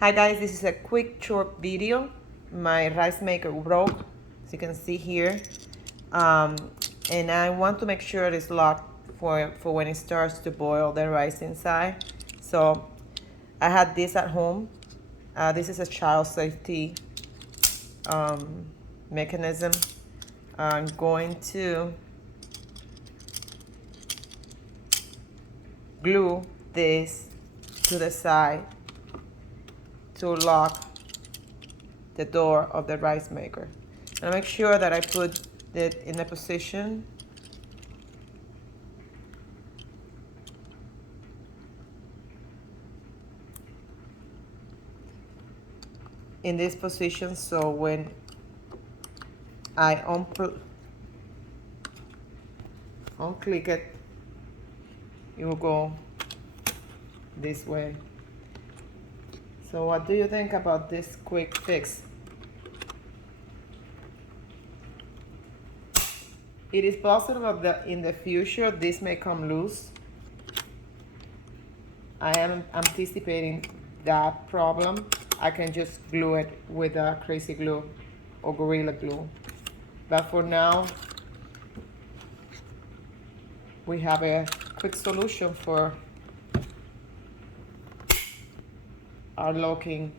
Hi guys, this is a quick short video. My rice maker broke, as you can see here. Um, and I want to make sure it's locked for when it starts to boil the rice inside. So I had this at home. This is a child safety mechanism. I'm going to glue this to the side to lock the door of the rice maker. And make sure that I put it in a position in this position, so when I unclick it, it will go this way. So what do you think about this quick fix? It is possible that in the future this may come loose. I am anticipating that problem. I can just glue it with a crazy glue or gorilla glue. But for now, we have a quick solution for our locking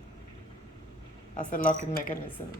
as a locking mechanism.